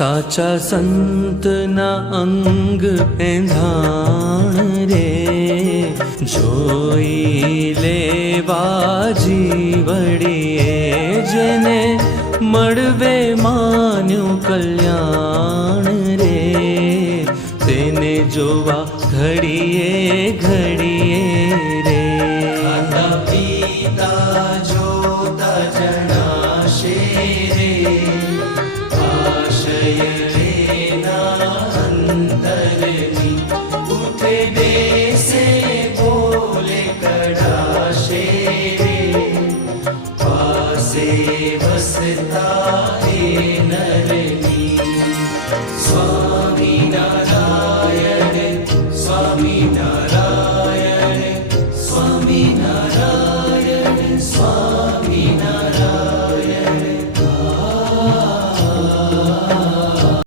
સાચા સંતના અંગ એંધાણ રે, જોઈ લેવા જીવડીએ જેને મળવે માન્યું કલ્યાણ રે, તેને જોવા ઘડીએ ઘડીએ રે. ખાતા પીતા જોતા જણાશે રે, આશય